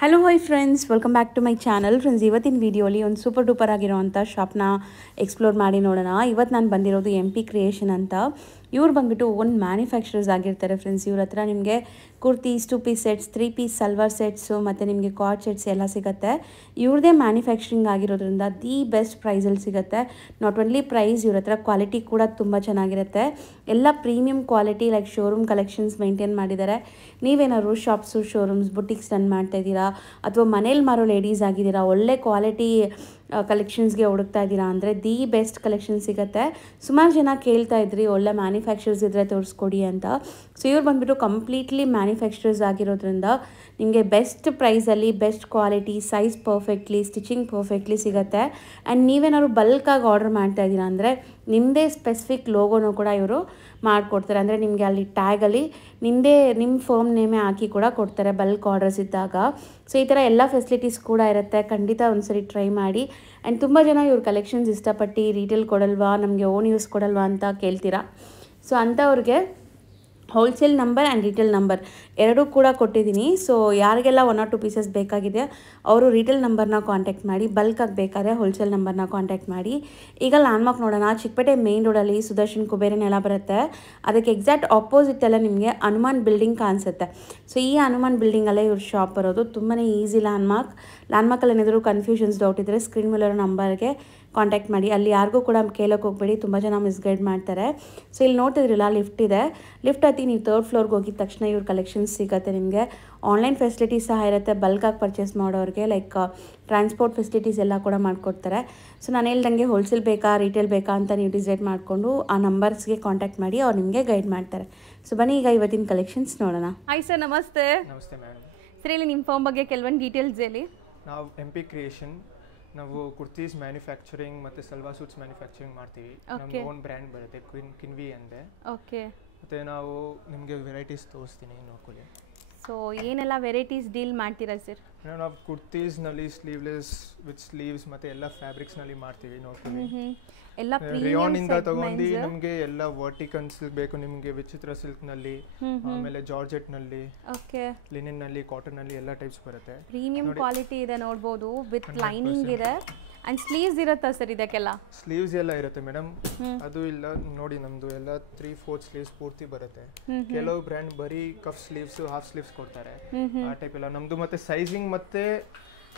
Hello hi friends, welcome back to my channel. Friends, ಇವತ್ತಿನ ವೀಡಿಯೋಲಿ ಒಂದು ಸೂಪರ್ ಡೂಪರ್ ಆಗಿರೋವಂಥ ಶಾಪ್ನ ಎಕ್ಸ್ಪ್ಲೋರ್ ಮಾಡಿ ನೋಡೋಣ. ಇವತ್ತು ನಾನು ಬಂದಿರೋದು MP ಕ್ರಿಯೇಷನ್ ಅಂತ. ಇವ್ರು ಬಂದುಬಿಟ್ಟು ಓನ್ ಮ್ಯಾನುಫ್ಯಾಕ್ಚರರ್ಸ್ ಆಗಿರ್ತಾರೆ ಫ್ರೆಂಡ್ಸ್. ಇವ್ರ ಹತ್ರ ನಿಮಗೆ kurtis, 2 piece sets, 3 piece salwar sets ಮತ್ತು ನಿಮಗೆ ಕಾರ್ಡ್ ಸೆಟ್ಸ್ ಎಲ್ಲ ಸಿಗುತ್ತೆ. ಇವ್ರದೇ ಮ್ಯಾನುಫ್ಯಾಕ್ಚರಿಂಗ್ ಆಗಿರೋದ್ರಿಂದ ದಿ ಬೆಸ್ಟ್ ಪ್ರೈಸಲ್ಲಿ ಸಿಗುತ್ತೆ. ನಾಟ್ ಓನ್ಲಿ ಪ್ರೈಸ್, ಇವ್ರ ಹತ್ರ ಕ್ವಾಲಿಟಿ ಕೂಡ ತುಂಬ ಚೆನ್ನಾಗಿರುತ್ತೆ. ಎಲ್ಲ premium quality like showroom collections maintain ಮಾಡಿದ್ದಾರೆ. ನೀವೇನಾದ್ರು ಶಾಪ್ಸು, ಶೋರೂಮ್ಸ್, ಬುಟಿಕ್ಸ್ ರನ್ ಮಾಡ್ತಾ ಇದ್ದೀರಾ ಅಥವಾ ಮನೇಲಿ ಮಾರೋ ಲೇಡೀಸ್ ಆಗಿದ್ದೀರಾ, ಒಳ್ಳೆ ಕ್ವಾಲಿಟಿ ಕಲೆಕ್ಷನ್ಸ್ಗೆ ಹುಡುಕ್ತಾ ಇದ್ದೀರಾ ಅಂದರೆ ದಿ ಬೆಸ್ಟ್ ಕಲೆಕ್ಷನ್ ಸಿಗುತ್ತೆ. ಸುಮಾರು ಜನ ಕೇಳ್ತಾ ಇದ್ರಿ ಒಳ್ಳೆ ಮ್ಯಾನುಫ್ಯಾಕ್ಚರ್ಸ್ ಇದ್ದರೆ ತೋರಿಸ್ಕೊಡಿ ಅಂತ. ಸೊ ಇವ್ರು ಬಂದುಬಿಟ್ಟು ಕಂಪ್ಲೀಟ್ಲಿ ಮ್ಯಾನುಫ್ಯಾಕ್ಚರರ್ಸ್ ಆಗಿರೋದ್ರಿಂದ ನಿಮಗೆ ಬೆಸ್ಟ್ ಪ್ರೈಸಲ್ಲಿ best quality, size perfectly, stitching perfectly ಸಿಗುತ್ತೆ. ಆ್ಯಂಡ್ ನೀವೇನಾದ್ರು ಬಲ್ಕಾಗಿ ಆರ್ಡರ್ ಮಾಡ್ತಾ ಇದ್ದೀರಾ ಅಂದರೆ ನಿಮ್ಮದೇ ಸ್ಪೆಸಿಫಿಕ್ ಲೋಗೋನೂ ಕೂಡ ಇವರು ಮಾಡಿಕೊಡ್ತಾರೆ. ಅಂದರೆ ನಿಮಗೆ ಅಲ್ಲಿ ಟ್ಯಾಗಲ್ಲಿ ನಿಮ್ಮ ಫರ್ಮ್ ನೇಮೇ ಹಾಕಿ ಕೂಡ ಕೊಡ್ತಾರೆ ಬಲ್ಕ್ ಆರ್ಡರ್ಸ್ ಇದ್ದಾಗ. ಸೊ ಈ ಥರ ಎಲ್ಲ ಫೆಸಿಲಿಟೀಸ್ ಕೂಡ ಇರುತ್ತೆ. ಖಂಡಿತ ಒಂದ್ಸರಿ ಟ್ರೈ ಮಾಡಿ. ಆ್ಯಂಡ್ ತುಂಬ ಜನ ಇವ್ರ ಕಲೆಕ್ಷನ್ಸ್ ಇಷ್ಟಪಟ್ಟು ರೀಟೇಲ್ ಕೊಡಲ್ವಾ, ನಮಗೆ ಓನ್ ಯೂಸ್ ಕೊಡಲ್ವಾ ಅಂತ ಕೇಳ್ತೀರಾ. ಸೊ ಅಂಥವ್ರಿಗೆ wholesale number and retail number ಎರಡೂ ಕೂಡ ಕೊಟ್ಟಿದ್ದೀನಿ. ಸೊ ಯಾರಿಗೆಲ್ಲ 1 or 2 ಪೀಸಸ್ ಬೇಕಾಗಿದೆ ಅವರು ರಿಟೇಲ್ ನಂಬರ್ನ ಕಾಂಟ್ಯಾಕ್ಟ್ ಮಾಡಿ, ಬಲ್ಕಾಗಿ ಬೇಕಾದ್ರೆ ಹೋಲ್ಸೇಲ್ ನಂಬರ್ನ ಕಾಂಟ್ಯಾಕ್ಟ್ ಮಾಡಿ. ಈಗ ಲ್ಯಾಂಡ್ಮಾರ್ಕ್ ನೋಡೋಣ. ಚಿಕ್ಕಪೇಟೆ ಮೇನ್ ರೋಡಲ್ಲಿ ಸುದರ್ಶನ್ ಕುಬೇರನೆಲ್ಲ ಬರುತ್ತೆ. ಅದಕ್ಕೆ ಎಕ್ಸಾಕ್ಟ್ ಆಪೋಸಿಟೆಲ್ಲ ನಿಮಗೆ ಹನುಮಾನ್ ಬಿಲ್ಡಿಂಗ್ ಕಾಣಿಸುತ್ತೆ. ಸೊ ಈ ಹನುಮಾನ್ ಬಿಲ್ಡಿಂಗಲ್ಲೇ ಇವ್ರ ಶಾಪ್ ಬರೋದು. ತುಂಬಾ ಈಸಿ ಲ್ಯಾಂಡ್ಮಾರ್ಕಲ್ಲಿ ಏನಾದರೂ ಕನ್ಫ್ಯೂಷನ್ಸ್, ಡೌಟ್ ಇದ್ದರೆ ಸ್ಕ್ರೀನ್ ಮೇಲಿರೋ ನಂಬರ್ಗೆ ಕಾಂಟ್ಯಾಕ್ಟ್ ಮಾಡಿ. ಅಲ್ಲಿ ಯಾರಿಗೂ ಕೂಡ ಕೇಳೋಕೆ ಹೋಗಬೇಡಿ, ತುಂಬ ಜನ ಮಿಸ್ಗೈಡ್ ಮಾಡ್ತಾರೆ. ಸೊ ಇಲ್ಲಿ ನೋಡ್ತಿದ್ರಲ್ಲ, ಲಿಫ್ಟ್ ಇದೆ. ಲಿಫ್ಟ್ ಹತ್ತಿ ನೀವು 3rd ಫ್ಲೋರ್ಗೆ ಹೋಗಿದ ತಕ್ಷಣ ಇವ್ರ ಕಲೆಕ್ಷನ್ಸ್ ಸಿಗುತ್ತೆ ನಿಮಗೆ. ಆನ್ಲೈನ್ ಫೆಸಿಲಿಟೀಸ್ ಸಹ ಇರುತ್ತೆ ಬಲ್ಕಾಗಿ ಪರ್ಚೇಸ್ ಮಾಡೋರಿಗೆ. ಲೈಕ್ ಟ್ರಾನ್ಸ್ಪೋರ್ಟ್ ಫೆಸಿಲಿಟೀಸ್ ಎಲ್ಲ ಕೂಡ ಮಾಡಿಕೊಡ್ತಾರೆ. ಸೊ ನಾನು ಹೇಳ್ದಂಗೆ ಹೋಲ್ಸೇಲ್ ಬೇಕಾ, ರಿಟೇಲ್ ಬೇಕಾ ಅಂತ ನೀವು ಡಿಸೈಡ್ ಮಾಡಿಕೊಂಡು ಆ ನಂಬರ್ಸ್ಗೆ ಕಾಂಟ್ಯಾಕ್ಟ್ ಮಾಡಿ, ಅವ್ರು ನಿಮಗೆ ಗೈಡ್ ಮಾಡ್ತಾರೆ. ಸೊ ಬನ್ನಿ ಈಗ ಇವತ್ತಿನ ಕಲೆಕ್ಷನ್ಸ್ ನೋಡೋಣ. ಹಾಯ್ ಸರ್, ನಮಸ್ತೆ. ನಮಸ್ತೆ ಮೇಡಮ್. ಸರ್, ಇಲ್ಲಿ ನಿಮ್ಮ ಫರ್ಮ್ ಬಗ್ಗೆ ಕೆಲವೊಂದು ಡೀಟೇಲ್ಸ್ ಹೇಳಿ. ನಾವು MP ಕ್ರಿಯೇಷನ್, ನಾವು ಕುರ್ತೀಸ್ ಮ್ಯಾನುಫ್ಯಾಕ್ಚರಿಂಗ್ ಮತ್ತು ಸಲ್ವಾರ್ ಸೂಟ್ಸ್ ಮ್ಯಾನುಫ್ಯಾಕ್ಚರಿಂಗ್ ಮಾಡ್ತೀವಿ. ನಮ್ದು ಓನ್ ಬ್ರ್ಯಾಂಡ್ ಬರುತ್ತೆ, ಕಿನ್ವಿ ಅಂದೆ. ಓಕೆ. ಮತ್ತು ನಾವು ನಿಮಗೆ ವೆರೈಟೀಸ್ ತೋರಿಸ್ತೀನಿ, ನೋಡ್ಕೊಳ್ಳಿ. ಸೊ ಏನೆಲ್ಲ ವೆರೈಟೀಸ್ ಡೀಲ್ ಮಾಡ್ತೀರಾ ಸರ್? ನಾವು ಕುರ್ತೀಸ್ನಲ್ಲಿ ಸ್ಲೀವ್ಲೆಸ್ ವಿತ್ ಸ್ಲೀವ್ಸ್ ಮತ್ತು ಎಲ್ಲ ಫ್ಯಾಬ್ರಿಕ್ಸ್ನಲ್ಲಿ ಮಾಡ್ತೀವಿ, ನೋಡ್ಕೊಳ್ಳಿ. ಎಲ್ಲ ರಿಯಾನಿಂದ ತಗೊಂಡು ನಮಗೆ ಎಲ್ಲ ವರ್ಟಿಕನ್ ಸಿಲ್ಕ್ ಬೇಕು ನಿಮಗೆ, ವಿಚಿತ್ರ ಸಿಲ್ಕ್ನಲ್ಲಿ, ಆಮೇಲೆ ಜಾರ್ಜೆಟ್ನಲ್ಲಿ, ಓಕೆ, ಲಿನೆನ್ನಲ್ಲಿ, ಕಾಟನ್ನಲ್ಲಿ ಎಲ್ಲ ಟೈಪ್ಸ್ ಬರುತ್ತೆ. ಪ್ರೀಮಿಯಂ ಕ್ವಾಲಿಟಿ ಇದೆ ನೋಡ್ಬೋದು. ವಿತ್ ಲೈನಿಂಗ್ ಇದೆ ಅಂಡ್ ಸ್ಲೀವ್ಸ್ ಇರುತ್ತಾ ಸರ್ ಇದಕ್ಕೆಲ್ಲ? ಸ್ಲೀವ್ಸ್ ಎಲ್ಲ ಇರುತ್ತೆ ಮೇಡಮ್. ಅದು ಇಲ್ಲ ನೋಡಿ, ನಮ್ದು ಎಲ್ಲ 3/4 ಸ್ಲೀವ್ಸ್ ಪೂರ್ತಿ ಬರುತ್ತೆ. ಕೆಲವು ಬ್ರ್ಯಾಂಡ್ ಬರೀ ಕಫ್ ಸ್ಲೀವ್ಸ್, ಹಾಫ್ ಸ್ಲೀವ್ಸ್ ಕೊಡ್ತಾರೆ. ಆ ಟೈಪ್ ಎಲ್ಲ ನಮ್ದು. ಮತ್ತೆ ಸೈಜಿಂಗ್ ಮತ್ತೆ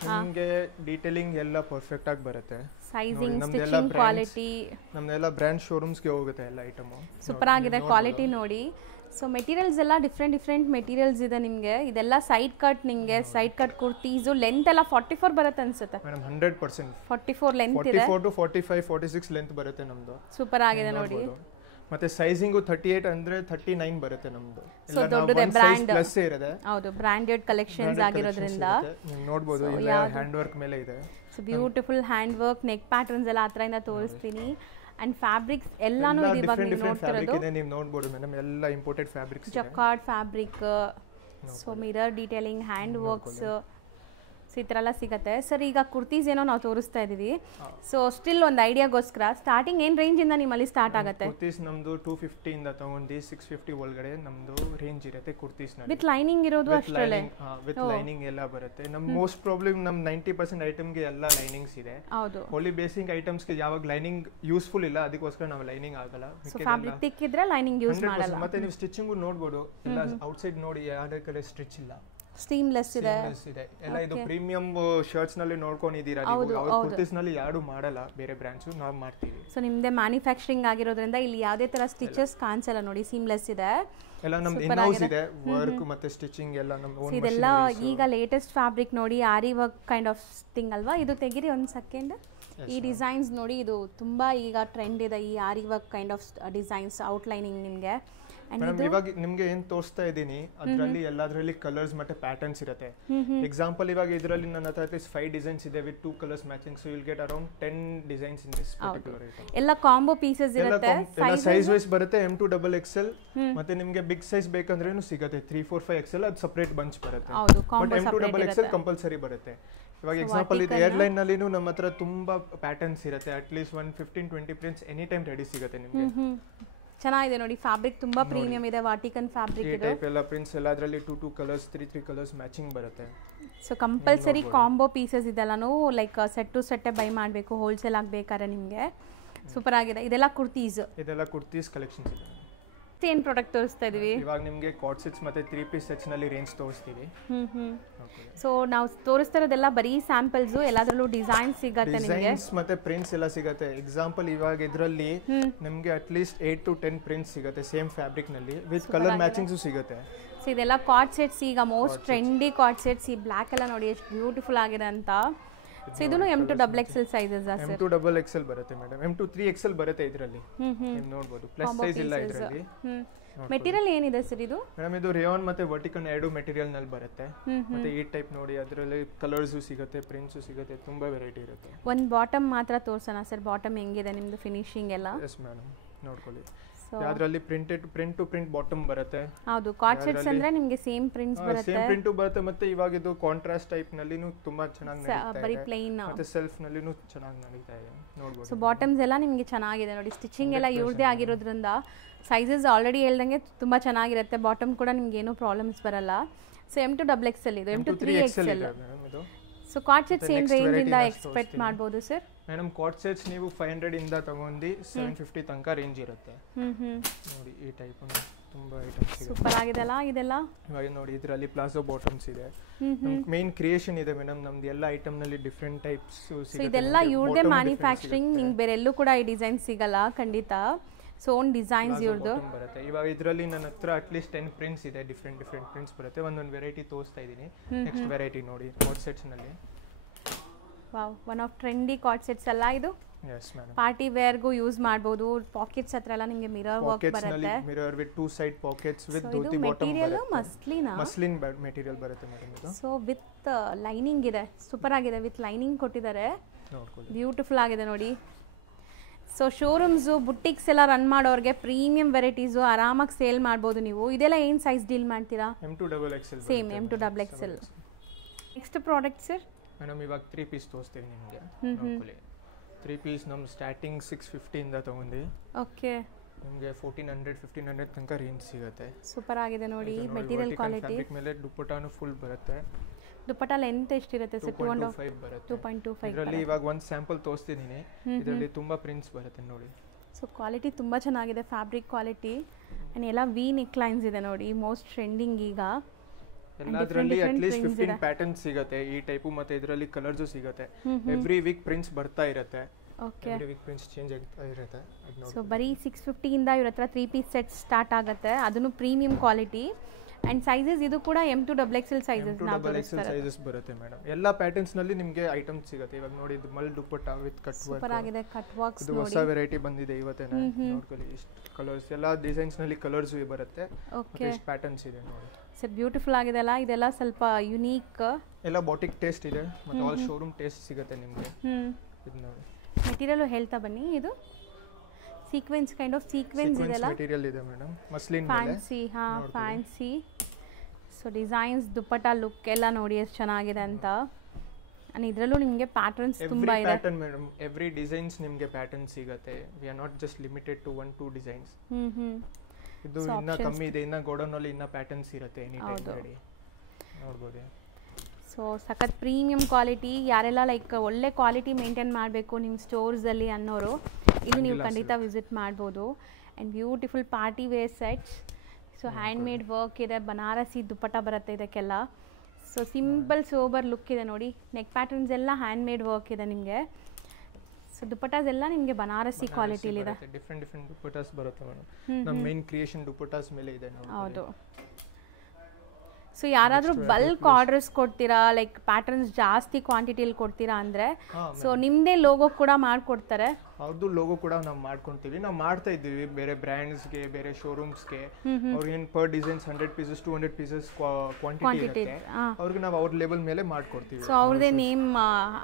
ನಿಮಗೆ ಡೀಟೇಲಿಂಗ್ ಎಲ್ಲ ಪರ್ಫೆಕ್ಟ್ ಆಗಿ ಬರುತ್ತೆ. ಸೈಜಿಂಗ್, ಸ್ಟಿಚಿಂಗ್ ಕ್ವಾಲಿಟಿ ನಮ್ದೆಲ್ಲ ಬ್ರ್ಯಾಂಡ್ ಶೋರೂಮ್ಸ್ಗೆ ಹೋಗುತ್ತೆ ಎಲ್ಲ ಐಟಮ್. ಸೂಪರ್ ಆಗಿದೆ ಕ್ವಾಲಿಟಿ ನೋಡಿ. ಸೊ ಮೆಟೀರಿಯಲ್ಸ್ ಎಲ್ಲ ಡಿಫ್ರೆಂಟ್ ಮೆಟೀರಿಯಲ್ಸ್ ಇದೆ ನಿಮಗೆ. ಇದೆಲ್ಲ ಸೈಡ್ ಕಟ್, ನಿಮಗೆ ಸೈಡ್ ಕಟ್ ಕುರ್ತೀಸು ಲೆಂತ್ ಎಲ್ಲ 44 ಬರುತ್ತೆ ಅನ್ಸುತ್ತೆ ಮೇಡಮ್. 100% 44 ಲೆಂತ್ ಇದೆ. 44 to 45, 46 ಲೆಂತ್ ಬರುತ್ತೆ ನಮ್ದು. ಸೂಪರ್ ಆಗಿದೆ ನೋಡಿ. ಮತ್ತೆ ಸೈಜಿಂಗು 38 ಅಂದ್ರೆ 39 ಬರುತ್ತೆ ನಮ್ದು. ಸೊ ದೊಡ್ಡದೇ ಬ್ರ್ಯಾಂಡ್ ಪ್ಲಸ್ ಇರುತ್ತೆ. ಹೌದು, ಬ್ರಾಂಡೆಡ್ ಕಲೆಕ್ಷನ್ಸ್ ಆಗಿರೋದ್ರಿಂದ ನೀವು ನೋಡಬಹುದು. ಇಲ್ಲ ಹ್ಯಾಂಡ್ ವರ್ಕ್ ಮೇಲೆ ಇದೆ. So beautiful hand work, neck patterns ಎಲ್ಲ ಹತ್ರದಿಂದ ತೋರಿಸ್ತೀನಿ. ಅಂಡ್ ಫ್ಯಾಬ್ರಿಕ್ಸ್ ಎಲ್ಲಾನು ಇದೆ. ಇವಾಗ ನೀವು ನೋಡ್ತಿರೋದು ನೀವು ನೋಡಬಹುದು ಮೇಡಮ್, ಎಲ್ಲ imported fabrics, jacquard fabric. So mirror detailing, hand works, so ಈ ಥರ ಎಲ್ಲ ಸಿಗುತ್ತೆ ಸರ್. ಈಗ ಕುರ್ತೀಸ್ ಏನೋ ನಾವು ತೋರಿಸ್ತಾ ಇದ್ದೀವಿ. ಸೊ ಸ್ಟಿಲ್ ಒಂದು ಐಡಿಯಾಗೋಸ್ಕರ ಸ್ಟಾರ್ಟಿಂಗ್ ಏನು ರೇಂಜಿಂದ ನಿಮ್ಮಲ್ಲಿ ಸ್ಟಾರ್ಟ್ ಆಗುತ್ತೆ? ಕುರ್ತೀಸ್ ನಮ್ಮದು 250 ಇಂದ ತಗೊಂಡು 650 ಒಳಗಡೆ ನಮ್ಮದು ರೇಂಜ್ ಇರುತ್ತೆ ಕುರ್ತೀಸ್ನಲ್ಲಿ. ವಿತ್ ಲೈನಿಂಗ್ ಇರೋದು ಅಷ್ಟರಲ್ಲೇ? ವಿತ್ ಲೈನಿಂಗ್ ಎಲ್ಲ ಬರುತ್ತೆ. ನಮ್ಮ ಮೋಸ್ಟ್ ಪ್ರಾಬ್ಲಮ್ ನಮ್ಮ 90% ಐಟಮ್ಗೆ ಎಲ್ಲ ಲೈನಿಂಗ್ಸ್ ಇದೆ. ಹೌದು. ಓನ್ಲಿ ಬೇಸಿಕ್ ಐಟಮ್ಸ್ಗೆ ಯಾವಾಗ ಲೈನಿಂಗ್ ಯೂಸ್ಫುಲ್ ಇಲ್ಲ, ಅದಕ್ಕೋಸ್ಕರ ನಾವು ಲೈನಿಂಗ್ ಆಗಲ್ಲ. ಸೊ ಫ್ಯಾಬ್ರಿಕ್ ತಿಕ್ಕಿದ್ರೆ ಲೈನಿಂಗ್ ಯೂಸ್ ಮಾಡಲ್ಲ. ಮತ್ತೆ ನೀವು ಸ್ಟಿಚಿಂಗ್ ನೋಡಬಹುದು, ಎಲ್ಲ ಔಟ್ಸೈಡ್ ನೋಡಿ ಯಾವುದೇ ಕಡೆ ಸ್ಟಿಚ್ ಇಲ್ಲ, ಸ್ಟೀಮ್ಲೆಸ್ ಇದೆ ಎಲ್ಲ. ಇದು ಪ್ರೀಮಿಯಂ ಶರ್ಟ್ಸ್ ನಲ್ಲಿ ನೋಡ್ಕೊಂಡಿದ್ದೀರಾ ನೀವು. ಕುರ್ತೀಸ್ ನಲ್ಲಿ ಯಾರು ಮಾಡಲ್ಲ, ಬೇರೆ ಬ್ರ್ಯಾಂಡ್ಸ್ ನಾವು ಮಾಡ್ತೀವಿ. ಸೊ ನಿಮ್ದೇ ಮ್ಯಾನುಫ್ಯಾಕ್ಚರಿಂಗ್ ಆಗಿರೋದ್ರಿಂದ ಇಲ್ಲಿ ಯಾವುದೇ ತರ ಸ್ಟಿಚಸ್ ಕಾಣಿಸಲ್ಲ ನೋಡಿ, ಸೀಮ್ಲೆಸ್ ಇದೆ ಎಲ್ಲ. ನಮ್ದು ಇನ್ ಹೌಸ್ ಇದೆ, ವರ್ಕ್ ಮತ್ತೆ ಸ್ಟಿಚಿಂಗ್ ಎಲ್ಲ ನಮ್ಮ ಓನ್. ಇದೆಲ್ಲ ಈಗ ಲೇಟೆಸ್ಟ್ ಫ್ಯಾಬ್ರಿಕ್ ನೋಡಿ, ಆರಿ ವರ್ಕ್ ಕೈಂಡ್ ಆಫ್ ಥಿಂಗ್ ಅಲ್ವಾ ಇದು? ತೆಗಿರಿ ಒಂದು ಸೆಕೆಂಡ್. ಈ ಡಿಸೈನ್ಸ್ ನೋಡಿ, ಇದು ತುಂಬಾ ಈಗ ಟ್ರೆಂಡ್ ಇದೆ, ಈ ಆರಿ work kind of designs, outlining ನಿಮಗೆ. ಮೇಡಮ್ ಇವಾಗ ನಿಮ್ಗೆ ಏನ್ ತೋರಿಸ್ತಾ ಇದ್ದೀನಿ ಅದರಲ್ಲಿ ಎಲ್ಲದರಲ್ಲಿ ಕಲರ್ಸ್ ಮತ್ತೆ ಪ್ಯಾಟರ್ನ್ಸ್ ಇರುತ್ತೆ. ಎಕ್ಸಾಂಪಲ್ ಇವಾಗ ಇದರಲ್ಲಿ ನನ್ನ ಹತ್ರ 5 ಡಿಸೈನ್ಸ್ ಇದೆ with 2 colours matching. So will get around 10 designs in this particular item. ಎಲ್ಲ ಕಾಂಬೋ ಪೀಸಸ್ ಇರುತ್ತೆ. ಎಲ್ಲ ಸೈಜ್ ವೈಸ್ ಬರುತ್ತೆ. M to XXL ಮತ್ತೆ ನಿಮಗೆ ಬಿಗ್ ಸೈಜ್ ಬೇಕಂದ್ರೇನು ಸಿಗುತ್ತೆ. 3, 4, 5 XL ಅದು ಸೆಪರೇಟ್ ಬಂಚ್ ಬರುತ್ತೆ. But M to XXL compulsory ಬರುತ್ತೆ. ಇವಾಗ ಎಕ್ಸಾಂಪಲ್ ಇದು ಏರ್ಲೈನ್ ನಲ್ಲಿನೂ ನಮ್ಮ ಹತ್ರ ತುಂಬಾ ಪ್ಯಾಟರ್ನ್ಸ್ ಇರುತ್ತೆ. At least 15-20 prints any time ready ಸಿಗುತ್ತೆ ನಿಮಗೆ. ಚೆನ್ನಾಗಿದೆ ನೋಡಿ, ಫ್ಯಾಬ್ರಿಕ್ ತುಂಬಾ ಪ್ರೀಮಿಯಂ ಇದೆ, ವಾಟಿಕನ್ ಫ್ಯಾಬ್ರಿಕ್ ಈ ಇದು. ಟೈಪ್ ಎಲ್ಲ ಪ್ರಿಂಟ್ಸ್ ಎಲ್ಲ ಅದರಲ್ಲಿ 2 ಕಲರ್ಸ್ 3 ಕಲರ್ಸ್ ಮ್ಯಾಚಿಂಗ್ ಬರುತ್ತೆ. ಸೊ ಕಂಪಲ್ಸರಿ ಕಾಂಬೋ ಪೀಸಸ್ ಇದೆಲ್ಲನೂ ಲೈಕ್ ಸೆಟ್ ಟು ಸೆಟ್ಟೇ ಬೈ ಮಾಡಬೇಕು, ಹೋಲ್ಸೇಲ್ ಆಗಬೇಕಾದ್ರೆ ನಿಮಗೆ. ಸೂಪರ್ ಆಗಿದೆ. ಇದೆಲ್ಲ ಕುರ್ತೀಸ್, ಇದೆಲ್ಲ ಕುರ್ತೀಸ್ ಕಲೆಕ್ಷನ್ಸ್ ಇದೆ. ಏನು ಪ್ರಾಡಕ್ಟ್ ತೋರಿಸ್ತಾ ಇದೀವಿ ಇವಾಗ ನಿಮಗೆ ಕಾರ್ಡ್ ಸೆಟ್ಸ್ ಮತ್ತೆ 3 ಪೀಸ್ ಸೆಟ್ಸ್ ನಲ್ಲಿ ರೇಂಜ್ ತೋರಿಸ್ತೀವಿ. ಸೊ ನಾವು ತೋರಿಸ್ತಾ ಇರೋದೆಲ್ಲ ಬರೀ ಸ್ಯಾಂಪಲ್ಸ್, ಎಲ್ಲದರಲ್ಲೂ ಡಿಸೈನ್ ಸಿಗತ್ತೆ ನಿಮಗೆ, ಡಿಸೈನ್ಸ್ ಮತ್ತೆ ಪ್ರಿಂಟ್ಸ್ ಎಲ್ಲ ಸಿಗುತ್ತೆ. ಎಕ್ಸಾಂಪಲ್ ಇವಾಗ ಇದರಲ್ಲಿ ನಿಮಗೆ ಅಟ್ ಲೀಸ್ಟ್ 8 to 10 ಪ್ರಿಂಟ್ಸ್ ಸಿಗುತ್ತೆ ಸೇಮ್ ಫ್ಯಾಬ್ರಿಕ್ ನಲ್ಲಿ ವಿತ್ ಕಲರ್ ಮ್ಯಾಚಿಂಗ್ಸ್ ಸಿಗುತ್ತೆ. ಸೊ ಇದೆಲ್ಲ ಕಾರ್ಡ್ ಸೆಟ್ಸ್, ಈಗ ಮೋಸ್ಟ್ ಟ್ರೆಂಡಿ ಕಾರ್ಡ್ ಸೆಟ್ಸ್. ಈ ಬ್ಲ್ಯಾಕ್ ಎಲ್ಲ ನೋಡಿ ಎಷ್ಟು ಬ್ಯೂಟಿಫುಲ್ ಆಗಿದೆ ಅಂತ. ಸೊ ಇದನ್ನು M2XXL ಸೈಜಸ್ ಸರ್. M2XXL ಬರುತ್ತೆ ಮೇಡಮ್, M2 ಬರುತ್ತೆ ಇದರಲ್ಲಿ. ನೀವು ನೋಡಬಹುದು, ಪ್ಲಸ್ ಸೈಜ್ ಇಲ್ಲ ಇದರಲ್ಲಿ. ಮೆಟೀರಿಯಲ್ ಏನಿದೆ ಸರ್ ಇದು? ಮೇಡಮ್ ಇದು ರೇಯಾನ್ ಮತ್ತೆ ವರ್ಟಿಕನ್ ಎರಡು ಮೆಟೀರಿಯಲ್ ನಲ್ಲಿ ಬರುತ್ತೆ. ಮತ್ತೆ ಈ ಟೈಪ್ ನೋಡಿ, ಅದರಲ್ಲಿ ಕಲರ್ಸ್ ಸಿಗುತ್ತೆ, ಪ್ರಿಂಟ್ಸ್ ಸಿಗುತ್ತೆ, ತುಂಬಾ ವೆರೈಟಿ ಇರುತ್ತೆ. ಒಂದು ಬಾಟಮ್ ಮಾತ್ರ ತೋರ್ಸೋಣ ಸರ್, ಬಾಟಮ್ ಹೆಂಗಿದೆ ನಿಮ್ದು ಫಿನಿಶಿಂಗ್ ಎಲ್ಲ? ಎಸ್ ಮೇಡಮ್, ನೋಡ್ಕೊಳ್ಳಿ. ಅದರಲ್ಲಿ ಪ್ರಿಂಟ್ ಟು ಪ್ರಿಂಟ್ ಬಾಟಮ್ ಬರುತ್ತೆ. ಹೌದು, ಕಾರ್ಡ್ ಸೆಟ್ಸ್ ಅಂದ್ರೆ ನಿಮಗೆ ಸೇಮ್ ಪ್ರಿಂಟ್ಸ್ ಬರುತ್ತೆ, ಸೇಮ್ ಪ್ರಿಂಟ್ ಬರುತ್ತೆ. ಮತ್ತೆ ಇವಾಗ ಇದು ಕಾಂಟ್ರಾಸ್ಟ್ ಟೈಪ್ ನಲ್ಲಿನೂ ತುಂಬಾ ಚೆನ್ನಾಗಿ ನಡೀತಾ ಇದೆ, ಬರಿ ಪ್ಲೇನ್ ಮತ್ತೆ ಸೆಲ್ಫ್ ನಲ್ಲಿನೂ ಚೆನ್ನಾಗಿ ನಡೀತಾ ಇದೆ, ನೋಡಬಹುದು. ಸೊ ಬಾಟಮ್ಸ್ ಎಲ್ಲ ನಿಮಗೆ ಚೆನ್ನಾಗಿದೆ ನೋಡಿ, ಸ್ಟಿಚಿಂಗ್ ಎಲ್ಲ ಇವ್ರದೇ ಆಗಿರೋದ್ರಿಂದ ಸೈಜಸ್ ಆಲ್ರೆಡಿ ಹೇಳ್ದಂಗೆ ತುಂಬಾ ಚೆನ್ನಾಗಿರುತ್ತೆ. ಬಾಟಮ್ ಕೂಡ ನಿಮ್ಗೆ ಏನೂ ಪ್ರಾಬ್ಲಮ್ಸ್ ಬರಲ್ಲ. ಸೊ M2XXL ಇದು, M2XXL ಇದು. ಸೊ ಕಾರ್ಡ್ ಸೆಟ್ಸ್ ಏನು ರೇಂಜ್ ಇಂದ ಎಕ್ಸ್ಪೆಕ್ಟ್ ಮಾಡಬಹುದು ಸರ್? ಮೇಡಮ್ ಕಾರ್ಡ್ ಸೆಟ್ಸ್ ನೀವು 500 ಇಂದ ತಗೊಂಡು 750 ತನಕ ರೇಂಜ್ ಇರುತ್ತೆ. ನೋಡಿ ಈ ಟೈಪ್ ತುಂಬಾ ಐಟಮ್ಸ್ ಇದೆ, ಸೂಪರ್ ಆಗಿದೆಲ್ಲ ಇದೆಲ್ಲ. ಇವಾಗ ನೋಡಿ ಇದರಲ್ಲಿ ಪ್ಲಾಜೋ ಬಾಟಮ್ಸ್ ಇದೆ. ಮೇನ್ ಕ್ರಿಯೇಷನ್ ಇದೆ ಮೇಡಮ್ ನಮ್ದು, ಎಲ್ಲ ಐಟಮ್ ನಲ್ಲಿ ಡಿಫರೆಂಟ್ ಟೈಪ್ಸ್ ಸಿಗುತ್ತೆ. ಇದೆಲ್ಲ ಇವ್ರದೇ ಮ್ಯಾನುಫ್ಯಾಕ್ಚರಿಂಗ್, ನಿಮ್ಗೆ ಬೇರೆ ಎಲ್ಲೂ ಕೂಡ ಈ ಡಿಸೈನ್ ಸಿಗಲ್ಲ ಖಂಡಿತ. ಸೊ ಓನ್ ಡಿಸೈನ್ಸ್ ಇವ್ರದ್ದು ಬರುತ್ತೆ. ಇವಾಗ ಇದರಲ್ಲಿ ನನ್ನ ಹತ್ರ ಅಟ್ ಲೀಸ್ಟ್ 10 ಪ್ರಿಂಟ್ಸ್ ಇದೆ, ಡಿಫರೆಂಟ್ ಪ್ರಿಂಟ್ಸ್ ಬರುತ್ತೆ. ಒಂದೊಂದು ವೆರೈಟಿ ತೋರಿಸ್ತಾ ಇದ್ದೀನಿ. ನೆಕ್ಸ್ಟ್ ವೆರೈಟಿ ನೋಡಿ, ಕಾರ್ಡ್ ಸೆಟ್ಸ್ ನಲ್ಲಿ. Wow, one of trendy card sets ಅಲ್ಲ ಇದು? ಎಸ್ ಮೇಡಮ್, ಪಾರ್ಟಿ ವೇರ್ಗೂ ಯೂಸ್ ಮಾಡಬಹುದು. ಪಾಕೆಟ್ಸ್ ಹತ್ರ ಎಲ್ಲ ನಿಮಗೆ ಮಿರರ್ ವರ್ಕ್ ಬರುತ್ತೆ, mirror with 2 side pockets with ಇದು ಧೋತಿ ಬಾಟಮ್ ಮೆಟೀರಿಯಲ್ ಬರುತ್ತೆ. ಮಸ್ಲಿನ್ ಮೆಟೀರಿಯಲ್ ಬರುತ್ತೆ ಮೇಡಮ್ ಇದು. ಸೊ ವಿತ್ ಲೈನಿಂಗ್ ಇದೆ, ಸೂಪರ್ ಆಗಿದೆ, ವಿತ್ ಲೈನಿಂಗ್ ಕೊಟ್ಟಿದ್ದಾರೆ, ನೋಡ್ಕೊಳ್ಳಿ, ಬ್ಯೂಟಿಫುಲ್ ಆಗಿದೆ ನೋಡಿ. ಸೊ ಶೋರೂಮ್ಸು ಬುಟ್ಟಿಕ್ಸ್ ಎಲ್ಲ ರನ್ ಮಾಡೋರಿಗೆ ಪ್ರೀಮಿಯಂ ವೆರೈಟೀಸು ಆರಾಮಾಗಿ ಸೇಲ್ ಮಾಡ್ಬೋದು ನೀವು. ಇದೆಲ್ಲ ಏನು ಸೈಜ್ ಡೀಲ್ ಮಾಡ್ತೀರಾ? M2XXL same M2XXL. Next product sir? Madam ಇವಾಗ 3 ಪೀಸ್ ತೋರಿಸ್ತೀವಿ ನಿಮಗೆ, ನೋಡ್ಕೊಳ್ಳಿ. 3 ಪೀಸ್ ನಮ್ಮ ಸ್ಟಾರ್ಟಿಂಗ್ 650 ಇಂದ ತಗೊಂಡು ಓಕೆ ನಿಮಗೆ 1400-1500 ತನಕ ರೇಂಜ್ ಸಿಗುತ್ತೆ. ಸೂಪರ್ ಆಗಿದೆ ನೋಡಿ, ಮೆಟೀರಿಯಲ್ ಕ್ವಾಲಿಟಿ. ಫ್ಯಾಬ್ರಿಕ್ ಮೇಲೆ ದುಪ್ಪಟ್ಟಾನು ಫುಲ್ ಬರುತ್ತೆ. ದುಪ್ಪಟ್ಟ ಲೆಂತ್ ಎಷ್ಟಿರುತ್ತೆ ಸರ್? 2.25 ಬರುತ್ತೆ. 2.25. ಇದರಲ್ಲಿ ಇವಾಗ ಒಂದು ಸ್ಯಾಂಪಲ್ ತೋರಿಸ್ತಿದ್ದೀನಿ, ಇದರಲ್ಲಿ ತುಂಬಾ ಪ್ರಿಂಟ್ಸ್ ಬರುತ್ತೆ ನೋಡಿ. ಸೊ ಕ್ವಾಲಿಟಿ ತುಂಬ ಚೆನ್ನಾಗಿದೆ, ಫ್ಯಾಬ್ರಿಕ್ ಕ್ವಾಲಿಟಿ. ಆ್ಯಂಡ್ ಎಲ್ಲ ವಿ ನೆಕ್ ಲೈನ್ಸ್ ಇದೆ ನೋಡಿ, ಮೋಸ್ಟ್ ಟ್ರೆಂಡಿಂಗ್ ಈಗ. ಎಲ್ಲದರಲ್ಲಿ ಅಟ್ ಲೀಸ್ಟ್ 15 ಪ್ಯಾಟರ್ನ್ಸ್ ಸಿಗುತ್ತೆ ಈ ಟೈಪು. ಮತ್ತೆ ಇದರಲ್ಲಿ ಕಲರ್ಸ್ ಸಿಗುತ್ತೆ. ಎವ್ರಿ ವೀಕ್ ಪ್ರಿಂಟ್ಸ್ ಬರ್ತಾ ಇರುತ್ತೆ. Okay, every week prints change ಆಗ್ತಾ ಇರುತ್ತೆ. ಸೊ ಬರೀ 650 ಇಂದ ಇವ್ರ ಹತ್ರ 3 ಪೀಸ್ ಸೆಟ್ ಸ್ಟಾರ್ಟ್ ಆಗುತ್ತೆ, ಅದನ್ನು ಪ್ರೀಮಿಯಂ ಕ್ವಾಲಿಟಿ. ಅಂಡ್ ಸೈಜಸ್ ಇದು ಕೂಡ M2XXL ಸೈಜಸ್ ನಾವು ತೋರಿಸ್ತಾರೆ. ಸೈಜಸ್ ಬರುತ್ತೆ ಮೇಡಮ್. ಎಲ್ಲ ಪ್ಯಾಟರ್ನ್ಸ್ ನಲ್ಲಿ ನಿಮಗೆ ಐಟಮ್ಸ್ ಸಿಗುತ್ತೆ. ಇವಾಗ ನೋಡಿ ಇದು ಮಲ್ ದುಪ್ಪಟ್ಟ ವಿತ್ ಕಟ್ ವರ್ಕ್, ಸೂಪರ್ ಆಗಿದೆ, ಕಟ್ ವರ್ಕ್ಸ್ ಇದು ಹೊಸ ವೆರೈಟಿ ಬಂದಿದೆ ಇವತ್ತೇನೆ. ನೋಡ್ಕೊಳ್ಳಿ, ಇಷ್ಟು ಕಲರ್ಸ್, ಎಲ್ಲ ಡಿಸೈನ್ಸ್ ನಲ್ಲಿ ಕಲರ್ಸ್ ಬರುತ್ತೆ. ಓಕೆ, ಎಷ್ಟು ಪ್ಯಾಟರ್ನ್ಸ್ ಇದೆ ನೋಡಿ ಸರ್, ಬ್ಯೂಟಿಫುಲ್ ಆಗಿದೆ ಅಲ್ಲ. ಇದೆಲ್ಲ ಸ್ವಲ್ಪ ಯುನೀಕ್, ಎಲ್ಲ ಬಾಟಿಕ್ ಟೇಸ್ಟ್ ಇದೆ, ಮತ್ತೆ ಆಲ್ ಶೋರೂಮ್ ಟೇಸ್ಟ್ ಸಿಗುತ್ತೆ ನಿಮಗೆ. ಇದು ನೋಡಿ, ಮೆಟೀರಿಯಲ್ ಹೇಳ್ತಾ ಬನ್ನಿ. ಇದು ಸೀಕ್ವೆನ್ಸ್ ಕೈಂಡ್ ಆಫ್ ಸೀಕ್ವೆನ್ಸ್ ಇದೆಲ್ಲ ಮೆಟೀರಿಯಲ್ ಇದೆ ಮೇಡಮ್, ಮಸ್ಲಿನ್ ಮೇಲೆ ಫ್ಯಾನ್ಸಿ. ಹಾ, ಫ್ಯಾನ್ಸಿ. ಸೊ ಡಿಸೈನ್ಸ್, ದುಪ್ಪಟ್ಟ ಲುಕ್ ಎಲ್ಲ ನೋಡಿ ಎಷ್ಟು ಚೆನ್ನಾಗಿದೆ ಅಂತ. ಅಂಡ್ ಇದರಲ್ಲೂ ನಿಮಗೆ ಪ್ಯಾಟರ್ನ್ಸ್ ತುಂಬಾ ಇದೆ. ಪ್ಯಾಟರ್ನ್ ಮೇಡಮ್, ಎವ್ರಿ ಡಿಸೈನ್ಸ್ ನಿಮಗೆ ಪ್ಯಾಟರ್ನ್ ಸಿಗುತ್ತೆ. We are not just limited to 1-2 designs. ಇದು ಇನ್ನ ಕಮ್ಮಿ ಇದೆ, ಇನ್ನ ಗೋಡೌನ್ ಅಲ್ಲಿ ಇನ್ನ ಪ್ಯಾಟರ್ನ್ಸ್ ಇರುತ್ತೆ ಎನಿ ಟೈಮ್ ರೆಡಿ, ನೋಡಬಹುದು. ಸೊ ಸಖತ್ ಪ್ರೀಮಿಯಂ ಕ್ವಾಲಿಟಿ. ಯಾರೆಲ್ಲ ಲೈಕ್ ಒಳ್ಳೆ ಕ್ವಾಲಿಟಿ ಮೇಂಟೈನ್ ಮಾಡಬೇಕು ನಿಮ್ಮ ಸ್ಟೋರ್ಸಲ್ಲಿ ಅನ್ನೋರು ಇಲ್ಲಿ ನೀವು ಖಂಡಿತ ವಿಸಿಟ್ ಮಾಡ್ಬೋದು. And beautiful party wear sets. So handmade work ಇದೆ, ಬನಾರಸಿ ದುಪ್ಪಟ್ಟ ಬರುತ್ತೆ ಇದಕ್ಕೆಲ್ಲ. ಸೊ ಸಿಂಪಲ್ ಸೋಬರ್ ಲುಕ್ ಇದೆ ನೋಡಿ. ನೆಕ್ ಪ್ಯಾಟರ್ನ್ಸ್ ಎಲ್ಲ ಹ್ಯಾಂಡ್ ಮೇಡ್ ವರ್ಕ್ ಇದೆ ನಿಮಗೆ. ಸೊ ದುಪ್ಪಟ್ಟಾಸ್ ಎಲ್ಲ ನಿಮಗೆ ಬನಾರಸಿ ಕ್ವಾಲಿಟಿಲಿ ಇದೆ. ಡಿಫರೆಂಟ್ ದುಪ್ಪಟ್ಟಾಸ್ ಬರುತ್ತೆ ಮೇಡಮ್. ನಮ್ಮ ಮೇನ್ ಕ್ರಿಯೇಷನ್ ದುಪ್ಪಟ್ಟಾಸ್ ಮೇಲೆ ಇದೆ ನೋಡಿ. ಹೌದು. ಸೊ ಯಾರಾದರೂ ಬಲ್ಕ್ ಆರ್ಡರ್ಸ್ ಕೊಡ್ತೀರಾ, ಲೈಕ್ ಪ್ಯಾಟರ್ನ್ಸ್ ಜಾಸ್ತಿ ಕ್ವಾಂಟಿಟಿಯಲ್ಲಿ ಕೊಡ್ತೀರಾ ಅಂದರೆ ಸೊ ನಿಮ್ಮದೇ ಲೋಗೋ ಕೂಡ ಮಾಡಿಕೊಡ್ತಾರೆ. ಅವ್ರದ್ದು ಲೋಗೋ ಕೂಡ ನಾವು ಮಾಡ್ಕೊತೀವಿ. ನಾವು ಮಾಡ್ತಾ ಇದ್ದೀವಿ ಬೇರೆ ಬ್ರ್ಯಾಂಡ್ಸ್ಗೆ, ಬೇರೆ ಶೋರೂಮ್ಸ್ಗೆ. ಅವ್ರಿಗೆ per designs 100 pieces 200 pieces quantity ಇರುತ್ತೆ. ಅವ್ರಿಗೆ ನಾವು ಅವ್ರ ಲೆವೆಲ್ ಮೇಲೆ ಮಾಡ್ಕೊಡ್ತೀವಿ. ಸೊ ಅವ್ರದೇ ನೇಮ್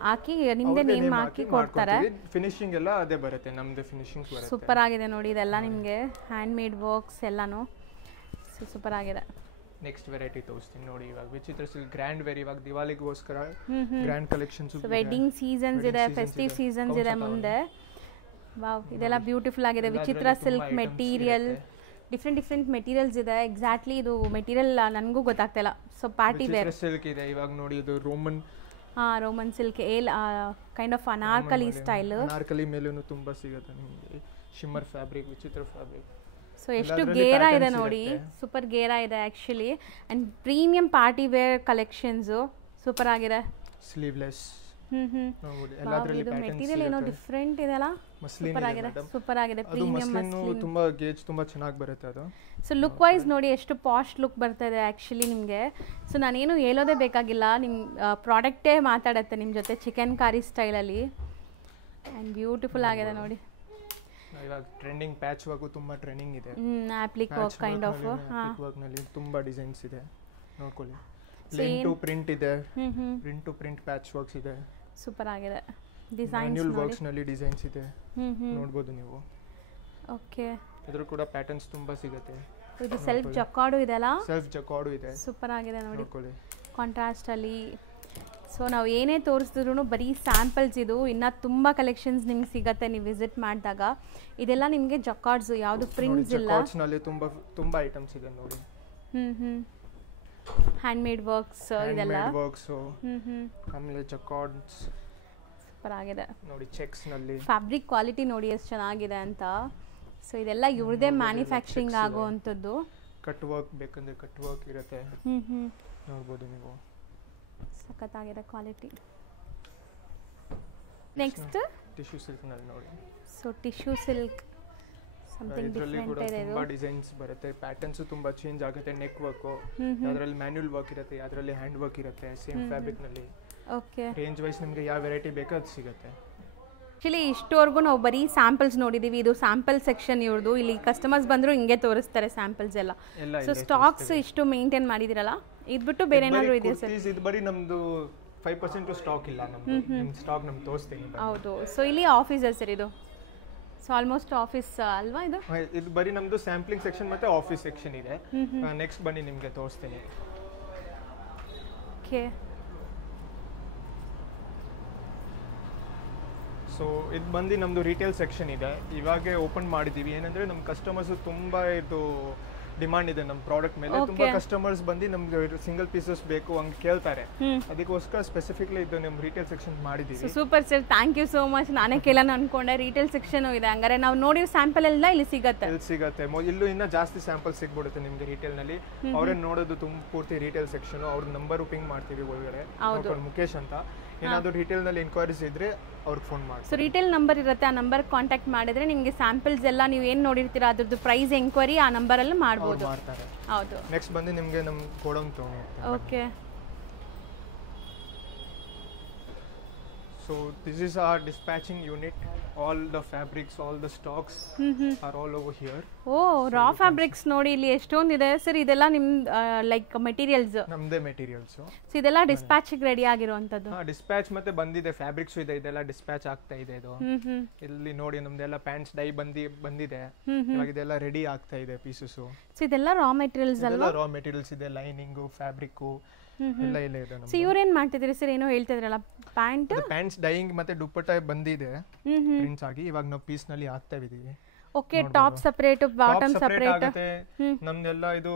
ಹಾಕಿ, ನಿಮ್ಮದೇ ನೇಮ್ ಹಾಕಿ ಕೊಡ್ತಾರೆ. ಫಿನಿಶಿಂಗ್ ಎಲ್ಲ ಅದೇ ಬರುತ್ತೆ, ನಮ್ಮದೇ ಫಿನಿಶಿಂಗ್ ಬರುತ್ತೆ. ಸೂಪರ್ ಆಗಿದೆ ನೋಡಿ, ಇದೆಲ್ಲ ನಿಮಗೆ ಹ್ಯಾಂಡ್ ಮೇಡ್ ವರ್ಕ್ಸ್ ಎಲ್ಲಾನು. ಸೊ ಸೂಪರ್ ಆಗಿದೆ. ನೆಕ್ಸ್ಟ್ ವೆರೈಟಿ ತೋರಿಸ್ತೀನಿ ನೋಡಿ. ಇವಾಗ ವಿಚಿತ್ರ ಸಿಲ್ಕ್ ಗ್ರ್ಯಾಂಡ್ ವೇರ್, ಇವಾಗ ದಿವಾಲಿಗೋಸ್ಕರ ಗ್ರ್ಯಾಂಡ್ ಕಲೆಕ್ಷನ್ಸ್, ವೆಡ್ಡಿಂಗ್ ಸೀಸನ್ಸ್ ಇದೆ, ಫೆಸ್ಟಿವ್ ಸೀಸನ್ಸ್ ಇದೆ ಮುಂದೆ. ವಾವ್, ಇದೆಲ್ಲ ಬ್ಯೂಟಿಫುಲ್ ಆಗಿದೆ. ವಿಚಿತ್ರ ಸಿಲ್ಕ್ ಮೆಟೀರಿಯಲ್, ಡಿಫ್ರೆಂಟ್ ಮೆಟೀರಿಯಲ್ಸ್ ಇದೆ. ಎಕ್ಸಾಕ್ಟ್ಲಿ ಇದು ಮೆಟೀರಿಯಲ್ ನನಗೂ ಗೊತ್ತಾಗ್ತಿಲ್ಲ. ಸೊ ಪಾರ್ಟಿ ವೇರ್ ಸಿಲ್ಕ್ ಇದೆ. ಇವಾಗ ನೋಡಿ ಇದು ರೋಮನ್ ಸಿಲ್ಕ್ ಏಲ್ kind of Anarkali style. Anarkali ಮೇಲೂ ತುಂಬಾ ಸಿಗುತ್ತೆ ನಿಮಗೆ ಶಿಮ್ಮರ್ ಫ್ಯಾಬ್ರಿಕ್, ವಿಚಿತ್ರ ಫ್ಯಾಬ್ರಿಕ್. ಸೊ ಎಷ್ಟು ಗೇರಾ ಇದೆ ನೋಡಿ, ಸೂಪರ್ ಗೇರಾ ಇದೆ actually. And premium party wear collections super ಆಗಿದೆ. ಸ್ಲೀವ್ಲೆಸ್. ಇದು ಮೆಟೀರಿಯಲ್ ಏನೋ ಡಿಫ್ರೆಂಟ್ ಇದೆಲ್ಲ, ಸೂಪರ್ ಆಗಿದೆ, ಸೂಪರ್ ಆಗಿದೆ. ಪ್ರೀಮಿಯಂ ಮಸ್ಲಿನ್, ತುಂಬಾ ಗೇಜ್ ತುಂಬಾ ಚೆನ್ನಾಗಿ ಬರುತ್ತೆ ಅದು. ಸೊ ಲುಕ್ ವೈಸ್ ನೋಡಿ ಎಷ್ಟು ಪಾಸ್ಟ್ ಲುಕ್ ಬರ್ತಾ ಇದೆ ಆ್ಯಕ್ಚುಲಿ ನಿಮಗೆ. ಸೊ ನಾನೇನು ಹೇಳೋದೇ ಬೇಕಾಗಿಲ್ಲ, ನಿಮ್ಮ ಪ್ರಾಡಕ್ಟೇ ಮಾತಾಡುತ್ತೆ ನಿಮ್ಮ ಜೊತೆ. ಚಿಕನ್ ಕಾರಿ ಸ್ಟೈಲಲ್ಲಿ ಆ್ಯಂಡ್ ಬ್ಯೂಟಿಫುಲ್ ಆಗಿದೆ ನೋಡಿ. ಇವಾಗ ಟ್ರೆಂಡಿಂಗ್ ಪ್ಯಾಚ್ ವರ್ಕ್ ತುಂಬಾ ಟ್ರೆಂಡಿಂಗ್ ಇದೆ. Applique work kind of. Applique work ನಲ್ಲಿ ತುಂಬಾ ಡಿಸೈನ್ಸ್ ಇದೆ, ನೋಡ್ಕೊಳ್ಳಿ. ಪ್ಲೇನ್ ಟು ಪ್ರಿಂಟ್ ಇದೆ, print to print patch works ಇದೆ, ಸೂಪರ್ ಆಗಿದೆ. ಡಿಸೈನ್ಸ್ ಮ್ಯಾನ್ಯುಯಲ್ ವರ್ಕ್ಸ್ ನಲ್ಲಿ ಡಿಸೈನ್ಸ್ ಇದೆ, ನೋಡಬಹುದು ನೀವು. ಓಕೆ, ಇದರ ಕೂಡ ಪ್ಯಾಟರ್ನ್ಸ್ ತುಂಬಾ ಸಿಗುತ್ತೆ. ಇದು ಸೆಲ್ಫ್ ಜಕಾರ್ಡು ಇದೆಲ್ಲ, ಸೆಲ್ಫ್ ಜಕಾರ್ಡು ಇದೆ, ಸೂಪರ್ ಆಗಿದೆ ನೋಡಿ ನೋಡ್ಕೊಳ್ಳಿ ಕಾಂಟ್ರಾಸ್ಟ್ ಅಲ್ಲಿ. ಸೊ ನಾವು ಏನೇ ತೋರಿಸಿದ್ರು ಬರೀ ಸ್ಯಾಂಪಲ್ಸ್. ಇದು ಇನ್ನೂ ತುಂಬ ಕಲೆಕ್ಷನ್ಸ್ ನಿಮ್ಗೆ ಸಿಗುತ್ತೆ ನೀವು ವಿಸಿಟ್ ಮಾಡಿದಾಗ. ಇದೆಲ್ಲ ನಿಮಗೆ ಜಕಾರ್ಡ್ಸ್, ಯಾವುದು ಪ್ರಿಂಟ್ಸ್ ಇಲ್ಲ. ಜಕಾರ್ಡ್ಸ್ ನಲ್ಲಿ ತುಂಬಾ ಐಟಮ್ಸ್ ಇದೆ ನೋಡಿ. ಹ್ಯಾಂಡ್ಮೇಡ್ ವರ್ಕ್ಸ್ ಇದೆಲ್ಲ, ವರ್ಕ್ಸ್. ಆಮೇಲೆ ಜಕಾರ್ಡ್ಸ್ ಸೂಪರ್ ಆಗಿದೆ ನೋಡಿ. ಚೆಕ್ಸ್ ನಲ್ಲಿ ಫ್ಯಾಬ್ರಿಕ್ ಕ್ವಾಲಿಟಿ ನೋಡಿ ಎಷ್ಟು ಚೆನ್ನಾಗಿದೆ ಅಂತ. ಸೊ ಇದೆಲ್ಲ ಇವ್ರದೇ ಮ್ಯಾನುಫ್ಯಾಕ್ಚರಿಂಗ್ ಆಗುವಂಥದ್ದು. ಕಟ್ ವರ್ಕ್ ಬೇಕಂದ್ರೆ ಕಟ್ ವರ್ಕ್ ಇರುತ್ತೆ, ನೋಡ್ಬೋದು ನೀವು. ಸಖತ್ತಾಗಿದೆ ಕ್ವಾಲಿಟಿ. ನೆಕ್ಸ್ಟ್ ಟಿಶ್ಯೂ ಸಿಲ್ಕ್ ನಲ್ಲಿ ನೋಡಿ. So tissue silk something different ಇದೆ. ಇದು ತುಂಬಾ ಡಿಸೈನ್ಸ್ ಬರುತ್ತೆ, ಪ್ಯಾಟರ್ನ್ಸ್ ತುಂಬಾ ಚೇಂಜ್ ಆಗುತ್ತೆ. ನೆಕ್ ವರ್ಕ್, ಅದರಲ್ಲಿ ಮ್ಯಾನ್ಯುಯಲ್ ವರ್ಕ್ ಇರುತ್ತೆ, ಅದರಲ್ಲಿ ಹ್ಯಾಂಡ್ ವರ್ಕ್ ಇರುತ್ತೆ, ಸೇಮ್ ಫ್ಯಾಬ್ರಿಕ್ ನಲ್ಲಿ. ಓಕೆ, ರೇಂಜ್ ವೈಸ್ ನಿಮಗೆ ಯಾವ ವೆರೈಟಿ ಬೇಕೋ ಅದು ಸಿಗುತ್ತೆ. ಆ್ಯಕ್ಚುಲಿ ಇಷ್ಟವರೆಗೂ ನಾವು ಬರೀ ಸ್ಯಾಂಪಲ್ಸ್ ನೋಡಿದ್ದೀವಿ. ಇದು ಸ್ಯಾಂಪಲ್ ಸೆಕ್ಷನ್ ಇವ್ರದ್ದು. ಇಲ್ಲಿ ಕಸ್ಟಮರ್ಸ್ ಬಂದರೂ ಹಿಂಗೆ ತೋರಿಸ್ತಾರೆ ಸ್ಯಾಂಪಲ್ಸ್ ಎಲ್ಲ. ಸೊ ಸ್ಟಾಕ್ಸ್ ಇಷ್ಟು ಮೇಂಟೈನ್ ಮಾಡಿದಿರಲ್ಲ, ಇದು ಬಿಟ್ಟು ಬೇರೆ ಏನಾದರೂ ಇದೆಯಾ ಸರ್? ಇದು ಬರೀ ನಮ್ಮದು 5% ಸ್ಟಾಕ್ ಇಲ್ಲ, ನಮ್ಮ ಸ್ಟಾಕ್ ನಮ್ಗೆ ತೋರಿಸ್ತೀನಿ. ಹೌದು. ಸೊ ಇಲ್ಲಿ ಆಫೀಸ್ ಸರ್ ಇದು. ಸೊ ಆಲ್ಮೋಸ್ಟ್ ಆಫೀಸ್ ಅಲ್ವಾ ಇದು? ಇದು ಬರೀ ನಮ್ಮದು ಸ್ಯಾಂಪ್ಲಿಂಗ್ ಸೆಕ್ಷನ್ ಮತ್ತೆ ಆಫೀಸ್ ಸೆಕ್ಷನ್ ಇದೆ. ನೆಕ್ಸ್ಟ್ ಬನ್ನಿ ನಿಮಗೆ ತೋರಿಸ್ತೀನಿ. ಓಕೆ, ಸೊ ಇದು ಬಂದು ನಮ್ಮದು ರಿಟೇಲ್ ಸೆಕ್ಷನ್ ಇದೆ. ಇವಾಗೆ ಓಪನ್ ಮಾಡಿದ್ದೀವಿ. ಏನಂದರೆ ನಮ್ಮ ಕಸ್ಟಮರ್ಸ್ ತುಂಬ ಇದು ಡಿಮಾಂಡ್ ಇದೆ ನಮ್ಮ ಪ್ರಾಡಕ್ಟ್ ಮೇಲೆ. ತುಂಬ ಕಸ್ಟಮರ್ಸ್ ಬಂದು ನಮ್ಗೆ ಸಿಂಗಲ್ ಪೀಸಸ್ ಬೇಕು ಹಂಗೆ ಕೇಳ್ತಾರೆ. ಅದಕ್ಕೋಸ್ಕರ ಸ್ಪೆಸಿಫಿಕ್ಲಿ ಇದು ನಮ್ಮ ರಿಟೇಲ್ ಸೆಕ್ಷನ್ ಮಾಡಿದ್ದೀವಿ. Super sir, thank you so much. ನಾನೇ ಕೇಳೋಣ ಅನ್ಕೊಂಡೆ. ರಿಟೇಲ್ ಸೆಕ್ಷನ್ ಇದೆ, ಹಂಗಾರೆ ನಾವು ನೋಡಿರೋ ಸ್ಯಾಂಪಲ್ ಎಲ್ಲ ಇಲ್ಲಿ ಸಿಗುತ್ತೆ. ಇಲ್ಲಿ ಸಿಗುತ್ತೆ. ಇಲ್ಲೂ ಇನ್ನೂ ಜಾಸ್ತಿ ಸ್ಯಾಂಪಲ್ ಸಿಗ್ಬಿಡುತ್ತೆ ನಿಮಗೆ ರಿಟೇಲ್ನಲ್ಲಿ. ಅವರೇ ನೋಡೋದು ತುಂಬ ಪೂರ್ತಿ ರಿಟೇಲ್ ಸೆಕ್ಷನ್. ಅವ್ರ ನಂಬರು ಪಿಂಗ್ ಮಾಡ್ತೀವಿ ಒಳಗಡೆ, ಮುಖೇಶ್ ಅಂತ. ಏನಾದರೂ ರಿಟೇಲ್ನಲ್ಲಿ ಎನ್ಕ್ವೈರೀಸ್ ಇದ್ರೆ ಅವ್ರಿಗೆ ಫೋನ್ ಮಾಡಿ. ಸೊ ರಿಟೇಲ್ ನಂಬರ್ ಇರುತ್ತೆ, ಆ ನಂಬರ್ ಕಾಂಟ್ಯಾಕ್ಟ್ ಮಾಡಿದ್ರೆ ನಿಮಗೆ ಸ್ಯಾಂಪಲ್ಸ್ ಎಲ್ಲ ನೀವು ಏನು ನೋಡಿರ್ತೀರಾ ಅದ್ರದ್ದು ಪ್ರೈಸ್ ಎಂಕ್ವೈರಿ ಆ ನಂಬರಲ್ಲಿ ಮಾಡ್ಬೋದು. ಮಾಡ್ತಾರೆ. ಹೌದು. ನೆಕ್ಸ್ಟ್ ಬಂದು ನಿಮಗೆ ನಮ್ಮ ಗೋಡೌನ್ ತಗೊಂಡು. Okay, so this is our dispatching unit. All the fabrics, all the stocks are all over here. Raw fabrics ನೋಡಿ ಇಲ್ಲಿ ಎಷ್ಟೊಂದಿದೆ ಸರ್. ಇದೆಲ್ಲ ನಿಮ್ ಲೈಕ್ ಮೆಟೀರಿಯಲ್ಸ್? ನಮ್ದೇ ಮೆಟೀರಿಯಲ್ಸ್. ಸೊ ಇದೆಲ್ಲ ಡಿಸ್ಪ್ಯಾಚಿಗೆ ರೆಡಿ ಆಗಿರುವಂತದ್ದು? ಡಿಸ್ಪ್ಯಾಚ್ ಮತ್ತೆ ಬಂದಿದೆ, ಫ್ಯಾಬ್ರಿಕ್ಸ್ ಇದೆ, ಇದೆಲ್ಲ ಡಿಸ್ಪ್ಯಾಚ್ ಆಗ್ತಾ ಇದೆ. ಇದು ಇಲ್ಲಿ ನೋಡಿ ನಮ್ದೆಲ್ಲ ಪ್ಯಾಂಟ್ಸ್ ಡೈ ಬಂದಿದೆ. ಇವಾಗ ಇದೆಲ್ಲ ರೆಡಿ ಆಗ್ತಾ ಇದೆ ಪೀಸಸ್. ಸೊ ಇದೆಲ್ಲ ರಾ ಮೆಟೀರಿಯಲ್ಸ್ ಅಲ್ವಾ? ರಾ ಮೆಟೀರಿಯಲ್ಸ್ ಇದೆ, ಲೈನಿಂಗ್, ಫ್ಯಾಬ್ರಿಕ್ ಎಲ್ಲ ಇಲ್ಲ ಇದೆ. ಸೊ ಇವ್ರೇನ್ ಮಾಡ್ತಿದ್ರಿ ಸರ್? ಏನೋ ಹೇಳ್ತಿದ್ರಲ್ಲ, ಪ್ಯಾಂಟ್ಸ್ ಡೈಯಿಂಗ್ ಮತ್ತೆ ದುಪ್ಪಟ್ಟ ಬಂದಿದೆ ಪ್ರಿಂಟ್ಸ್ ಆಗಿ. ಇವಾಗ ನಾವು ಪೀಸ್ ನಲ್ಲಿ ಹಾಕ್ತಾ ಇದೀವಿ. Okay, top separate, bottom separate. ನಮ್ದೆಲ್ಲ ಇದು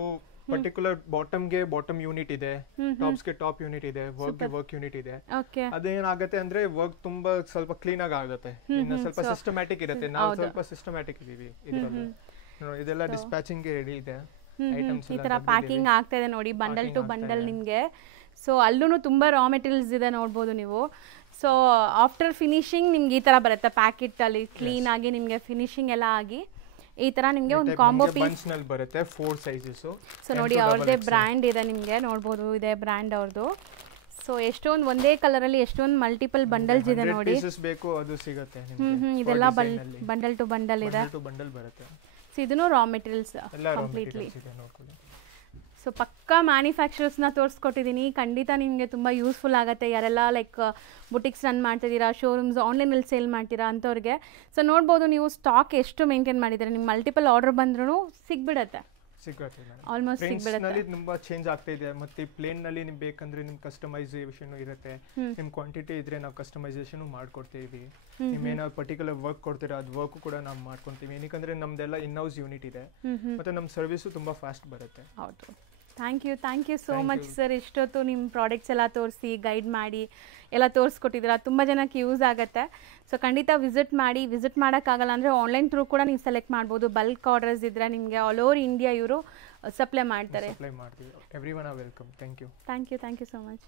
ಪರ್ಟಿಕ್ಯುಲರ್ ಬಾಟಮ್ಗೆ ಬಾಟಮ್ ಯೂನಿಟ್ ಇದೆ, ಟಾಪ್ಸ್ಗೆ ಟಾಪ್ ಯೂನಿಟ್ ಇದೆ, ವರ್ಕ್ಗೆ ವರ್ಕ್ ಯೂನಿಟ್ ಇದೆ. ಅದೇನಾಗುತ್ತೆ ಅಂದ್ರೆ ವರ್ಕ್ ತುಂಬಾ ಸ್ವಲ್ಪ ಕ್ಲೀನ್ ಆಗಿ ಆಗುತ್ತೆ, ಇನ್ನು ಸ್ವಲ್ಪ ಸಿಸ್ಟಮ್ಯಾಟಿಕ್ ಇರುತ್ತೆ. ನಾವು ಸ್ವಲ್ಪ ಸಿಸ್ಟಮ್ಯಾಟಿಕ್ ಇದೀವಿ ಇದರಲ್ಲಿ. ಇದೆಲ್ಲ ಡಿಸ್ಪ್ಯಾಚಿಂಗ್ ಗೆ ರೆಡಿ ಇದೆ. ಈ ತರ ಪ್ಯಾಕಿಂಗ್ ಆಗ್ತಾ ಇದೆ ನೋಡಿ, ಬಂಡಲ್ ಟು ಬಂಡಲ್ ನಿಮಗೆ. ಸೊ ಅಲ್ಲೂ ತುಂಬ ರಾ ಮೆಟೀರಿಯಲ್ಸ್ ಇದೆ, ನೋಡ್ಬೋದು ನೀವು. ಸೊ ಆಫ್ಟರ್ ಫಿನಿಶಿಂಗ್ ನಿಮ್ಗೆ ಈ ಥರ ಬರುತ್ತೆ ಪ್ಯಾಕೆಟ್ ಅಲ್ಲಿ ಕ್ಲೀನ್ ಆಗಿ, ನಿಮಗೆ ಫಿನಿಶಿಂಗ್ ಎಲ್ಲ ಆಗಿ ಈ ಥರ ನಿಮಗೆ ಒಂದು ಕಾಂಬೋ ಪೀಸ್ ಬರುತ್ತೆ, 4 ಸೈಜಸ್. ಸೊ ನೋಡಿ ಅವ್ರದ್ದೇ ಬ್ರ್ಯಾಂಡ್ ಇದೆ, ನಿಮಗೆ ನೋಡ್ಬೋದು ಇದೆ ಬ್ರ್ಯಾಂಡ್ ಅವ್ರದ್ದು. ಸೊ ಎಷ್ಟೊಂದು ಒಂದೇ ಕಲರಲ್ಲಿ ಎಷ್ಟೊಂದು ಮಲ್ಟಿಪಲ್ ಬಂಡಲ್ಸ್ ಇದೆ ನೋಡಿ. ಬೇಕು ಅದು ಸಿಗುತ್ತೆ. ಇದೆಲ್ಲ ಬಂಡಲ್ ಟು ಬಂಡಲ್ ಇದೆ. ಸೊ ಇದನ್ನು ರಾ ಮೆಟೀರಿಯಲ್ಸ್ ಕಂಪ್ಲೀಟ್ಲಿ. ಸೊ ಪಕ್ಕಾ ಮ್ಯಾನುಫ್ಯಾಕ್ಚರರ್ಸ್ನ ತೋರಿಸ್ಕೊಟ್ಟಿದ್ದೀನಿ. ಖಂಡಿತ ನಿಮಗೆ ತುಂಬ ಯೂಸ್ಫುಲ್ ಆಗುತ್ತೆ. ಯಾರೆಲ್ಲ ಲೈಕ್ ಬುಟಿಕ್ಸ್ ರನ್ ಮಾಡ್ತಿದ್ದೀರಾ, ಶೋರೂಮ್ಸ್ ಆನ್ಲೈನಲ್ಲಿ ಸೇಲ್ ಮಾಡ್ತೀರಾ ಅಂಥವ್ರಿಗೆ. ಸೊ ನೋಡ್ಬೋದು ನೀವು ಸ್ಟಾಕ್ ಎಷ್ಟು ಮೇಂಟೈನ್ ಮಾಡಿದ್ದಾರೆ. ನಿಮ್ಗೆ ಮಲ್ಟಿಪಲ್ ಆರ್ಡರ್ ಬಂದ್ರೂ ಸಿಗುತ್ತೆ ಮೇಡಮ್. Almost prints ಸಿಗ್ಬಿಡುತ್ತೆ. ನಲ್ಲಿ ತುಂಬಾ ಚೇಂಜ್ ಆಗ್ತಾ ಇದೆ. ಮತ್ತೆ ಪ್ಲೇನ್ ನಲ್ಲಿ ನಿಮ್ಗೆ ಬೇಕಂದ್ರೆ ನಿಮ್ ಕಸ್ಟಮೈಸೇಷನ್ ಇರುತ್ತೆ. ನಿಮ್ ಕ್ವಾಂಟಿಟಿ ಇದ್ರೆ ನಾವು ಕಸ್ಟಮೈಸೇಷನ್ ಮಾಡ್ಕೊಡ್ತೀವಿ. ನಿಮ್ ಏನಾದ್ರು ಪರ್ಟಿಕ್ಯುಲರ್ ವರ್ಕ್ ಕೊಡ್ತೀರಾ ಅದು ವರ್ಕ್ ಕೂಡ ನಾವು ಮಾಡ್ಕೊಡ್ತೀವಿ. ಏನಕ್ಕಂದ್ರೆ ನಮ್ದೆಲ್ಲ ಇನ್ ಹೌಸ್ ಯೂನಿಟ್ ಇದೆ ಮತ್ತೆ ನಮ್ಮ ಸರ್ವಿಸು ತುಂಬಾ ಫಾಸ್ಟ್ ಬರುತ್ತೆ. ಹೌದು. Thank you so much sir. ಇಷ್ಟೊತ್ತು ನಿಮ್ಮ ಪ್ರಾಡಕ್ಟ್ಸ್ ಎಲ್ಲ ತೋರಿಸಿ ಗೈಡ್ ಮಾಡಿ ಎಲ್ಲ ತೋರಿಸ್ಕೊಟ್ಟಿದ್ದೀರಾ. ತುಂಬ ಜನಕ್ಕೆ ಯೂಸ್ ಆಗುತ್ತೆ. ಸೊ ಖಂಡಿತ ವಿಸಿಟ್ ಮಾಡಿ. ವಿಸಿಟ್ ಮಾಡೋಕ್ಕಾಗಲ್ಲ ಅಂದರೆ ಆನ್ಲೈನ್ ಥ್ರೂ ಕೂಡ ನೀವು ಸೆಲೆಕ್ಟ್ ಮಾಡ್ಬೋದು. ಬಲ್ಕ್ ಆರ್ಡರ್ಸ್ ಇದ್ದರೆ ನಿಮಗೆ ಆಲ್ ಓವರ್ ಇಂಡಿಯಾ ಇವರು ಸಪ್ಲೈ ಮಾಡ್ತಾರೆ. ಸಪ್ಲೈ ಮಾಡ್ತೀವಿ. Everyone are welcome. Thank you so much.